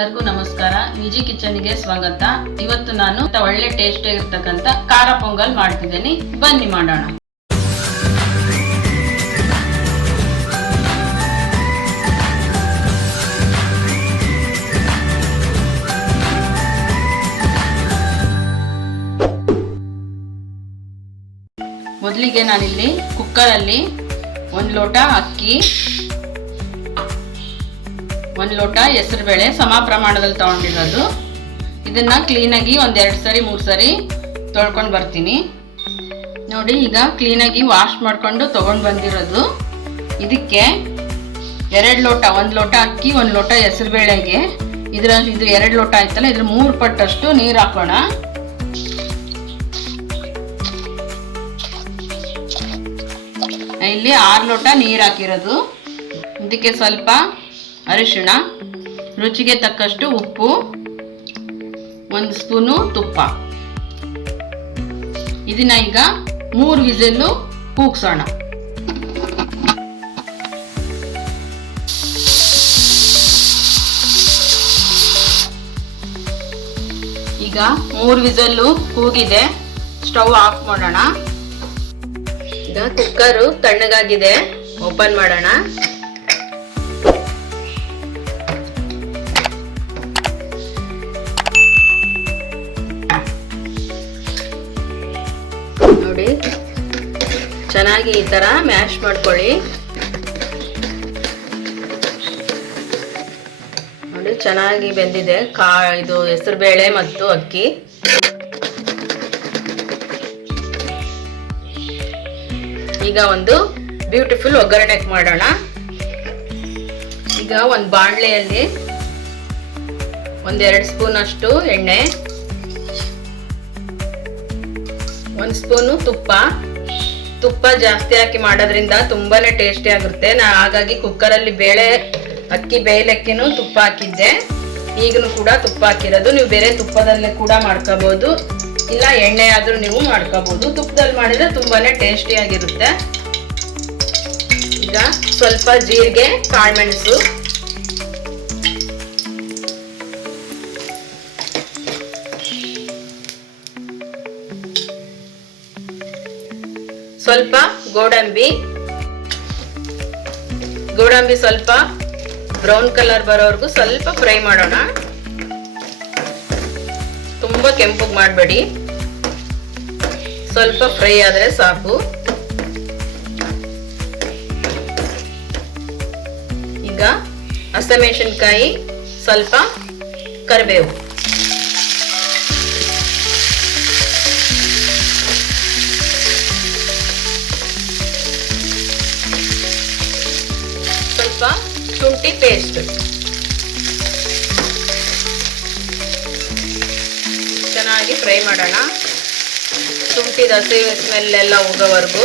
ಎಲ್ಲರಿಗೂ ನಮಸ್ಕಾರ. ನಿಜಿ ಕಿಚನ್ಗೆ ಸ್ವಾಗತ. ಇವತ್ತು ನಾನು ಒಳ್ಳೆ ಟೇಸ್ಟ್ ಆಗಿರ್ತಕ್ಕಂಥ ಖಾರ ಪೊಂಗಲ್ ಮಾಡ್ತಿದ್ದೀನಿ. ಬನ್ನಿ ಮಾಡೋಣ. ಮೊದಲಿಗೆ ನಾನಿಲ್ಲಿ ಕುಕ್ಕರಲ್ಲಿ 1 ಲೋಟ ಅಕ್ಕಿ, 1 ಲೋಟ ಹೆಸರುಬೇಳೆ ಸಮ ಪ್ರಮಾಣದಲ್ಲಿ ತಗೊಂಡಿರೋದು. ಇದನ್ನ ಕ್ಲೀನಾಗಿ 1-2 ಸರಿ 3 ಸರಿ ತೊಳ್ಕೊಂಡು ಬರ್ತೀನಿ. ನೋಡಿ, ಈಗ ಕ್ಲೀನಾಗಿ ವಾಶ್ ಮಾಡ್ಕೊಂಡು ತಗೊಂಡು ಬಂದಿರೋದು. ಇದಕ್ಕೆ 2 ಲೋಟ, 1 ಲೋಟ ಅಕ್ಕಿ, 1 ಲೋಟ ಹೆಸರುಬೇಳೆಗೆ ಇದು 2 ಲೋಟ ಆಯ್ತಲ್ಲ, ಇದ್ರ 3 ಪಟ್ಟಷ್ಟು ನೀರು ಹಾಕೋಣ. ಇಲ್ಲಿ 6 ಲೋಟ ನೀರು ಹಾಕಿರೋದು. ಇದಕ್ಕೆ ಸ್ವಲ್ಪ ಅರಿಶಿಣ, ರುಚಿಗೆ ತಕ್ಕಷ್ಟು ಉಪ್ಪು, 1 ಸ್ಪೂನು ತುಪ್ಪ. ಇದನ್ನ ಈಗ 3 ವಿಸಿಲ್ ಕೂಗ್ಸೋಣ. ಈಗ 3 ವಿಸಿಲ್ ಕೂಗಿದೆ. ಸ್ಟವ್ ಆಫ್ ಮಾಡೋಣ. ಈಗ ಕುಕ್ಕರು ತಣ್ಣಗಾಗಿದೆ, ಓಪನ್ ಮಾಡೋಣ. ನೋಡಿ, ಚೆನ್ನಾಗಿ ಈ ತರ ಮ್ಯಾಶ್ ಮಾಡ್ಕೊಳ್ಳಿ. ನೋಡಿ, ಚೆನ್ನಾಗಿ ಬೆಂದಿದೆ ಇದು ಹೆಸರುಬೇಳೆ ಮತ್ತು ಅಕ್ಕಿ. ಈಗ ಒಂದು ಬ್ಯೂಟಿಫುಲ್ ಒಗ್ಗರಣೆ ಮಾಡೋಣ. ಈಗ ಒಂದು ಬಾಣಲೆಯಲ್ಲಿ 1-2 ಸ್ಪೂನ್ ಅಷ್ಟು ಎಣ್ಣೆ, 1 ಸ್ಪೂನು ತುಪ್ಪ ಜಾಸ್ತಿ ಹಾಕಿ ಮಾಡೋದ್ರಿಂದ ತುಂಬಾನೇ ಟೇಸ್ಟಿ ಆಗುತ್ತೆ. ಹಾಗಾಗಿ ಕುಕ್ಕರಲ್ಲಿ ಅಕ್ಕಿ ಬೇಯಲಿಕ್ಕೆನೂ ತುಪ್ಪ ಹಾಕಿದ್ದೆ. ಈಗಲೂ ಕೂಡ ತುಪ್ಪ ಹಾಕಿರೋದು. ನೀವು ಬೇರೆ ತುಪ್ಪದಲ್ಲೇ ಕೂಡ ಮಾಡ್ಕೋಬಹುದು, ಇಲ್ಲ ಎಣ್ಣೆ ಆದ್ರೂ ನೀವು ಮಾಡ್ಕೋಬಹುದು. ತುಪ್ಪದಲ್ಲಿ ಮಾಡಿದ್ರೆ ತುಂಬಾನೇ ಟೇಸ್ಟಿ ಆಗಿರುತ್ತೆ. ಈಗ ಸ್ವಲ್ಪ ಜೀರಿಗೆ, ಕಾಳುಮೆಣಸು, ಸ್ವಲ್ಪ ಗೋಡಂಬಿ ಸ್ವಲ್ಪ ಬ್ರೌನ್ ಕಲರ್ ಬರೋವರೆಗೂ ಸ್ವಲ್ಪ ಫ್ರೈ ಮಾಡೋಣ. ತುಂಬಾ ಕೆಂಪಗೆ ಮಾಡಬೇಡಿ, ಸ್ವಲ್ಪ ಫ್ರೈ ಆದ್ರೆ ಸಾಕು. ಈಗ ಹಸಿಮೆಣಸಿನಕಾಯಿ, ಸ್ವಲ್ಪ ಕರಿಬೇವು, ಸ್ವಲ್ಪ ಶುಂಠಿ ಪೇಸ್ಟ್, ಚೆನ್ನಾಗಿ ಫ್ರೈ ಮಾಡೋಣ. ಶುಂಠಿದ ಹಸಿ ಸ್ಮೆಲ್ ಎಲ್ಲ ಹೋಗೋವರೆಗೂ.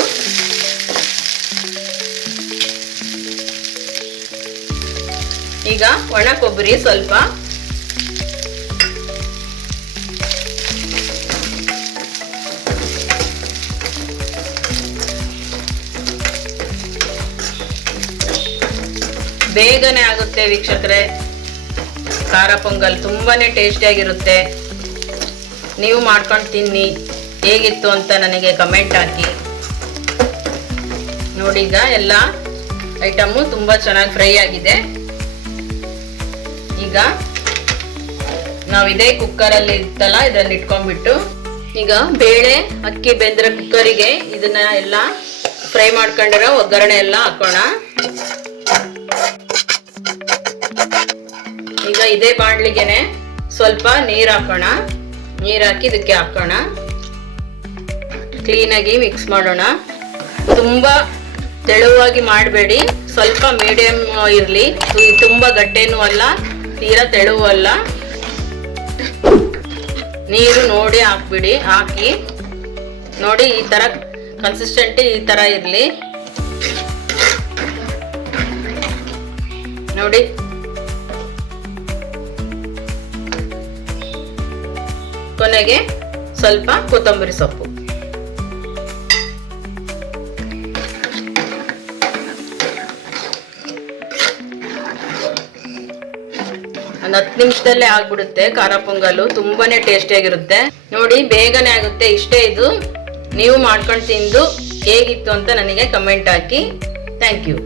ಈಗ ಒಣ ಕೊಬ್ಬರಿ ಸ್ವಲ್ಪ, ಬೇಗನೆ ಆಗುತ್ತೆ ವೀಕ್ಷಕರೇ. ಖಾರ ಪೊಂಗಲ್ ತುಂಬಾನೇ ಟೇಸ್ಟಿಯಾಗಿರುತ್ತೆ. ನೀವು ಮಾಡ್ಕೊಂಡು ತಿನ್ನಿ, ಹೇಗಿತ್ತು ಅಂತ ನನಗೆ ಕಮೆಂಟ್ ಹಾಕಿ. ನೋಡಿ, ಈಗ ಎಲ್ಲ ಐಟಮು ತುಂಬಾ ಚೆನ್ನಾಗಿ ಫ್ರೈ ಆಗಿದೆ. ಈಗ ನಾವು ಇದೇ ಕುಕ್ಕರಲ್ಲಿ ಇತ್ತಲ್ಲ, ಇದನ್ನ ಇಟ್ಕೊಂಡ್ಬಿಟ್ಟು ಈಗ ಬೇಳೆ ಅಕ್ಕಿ ಬೆಂದ್ರ ಕುಕ್ಕರಿಗೆ ಇದನ್ನ ಎಲ್ಲ ಫ್ರೈ ಮಾಡ್ಕೊಂಡಿರೋ ಒಗ್ಗರಣೆ ಎಲ್ಲ ಹಾಕೋಣ. ಈಗ ಇದೇ ಬಾಣ್ಲಿಗೆನೆ ಸ್ವಲ್ಪ ನೀರು ಹಾಕೋಣ. ನೀರು ಹಾಕಿ ಇದಕ್ಕೆ ಹಾಕೋಣ. ಕ್ಲೀನಾಗಿ ಮಿಕ್ಸ್ ಮಾಡೋಣ. ತುಂಬಾ ತೆಳುವಾಗಿ ಮಾಡಬೇಡಿ, ಸ್ವಲ್ಪ ಮೀಡಿಯಂ ಇರಲಿ. ತುಂಬಾ ಗಟ್ಟಿನೂ ಅಲ್ಲ, ತೀರಾ ತೆಳುವೂ ಅಲ್ಲ. ನೀರು ನೋಡಿ ಹಾಕ್ಬಿಡಿ. ಹಾಕಿ ನೋಡಿ, ಈ ತರ ಕನ್ಸಿಸ್ಟೆಂಟ್ ಈ ತರ ಇರಲಿ. ನೋಡಿ, ಕೊನೆಗೆ ಸ್ವಲ್ಪ ಕೊತ್ತಂಬರಿ ಸೊಪ್ಪು. 10 ನಿಮಿಷದಲ್ಲೇ ಆಗ್ಬಿಡುತ್ತೆ ಖಾರ ಪೊಂಗಲು. ತುಂಬಾನೇ ಟೇಸ್ಟಿಯಾಗಿರುತ್ತೆ ನೋಡಿ, ಬೇಗನೆ ಆಗುತ್ತೆ. ಇಷ್ಟೇ ಇದು. ನೀವು ಮಾಡ್ಕೊಂಡು ತಿಂದು ಹೇಗಿತ್ತು ಅಂತ ನನಗೆ ಕಮೆಂಟ್ ಹಾಕಿ. Thank you.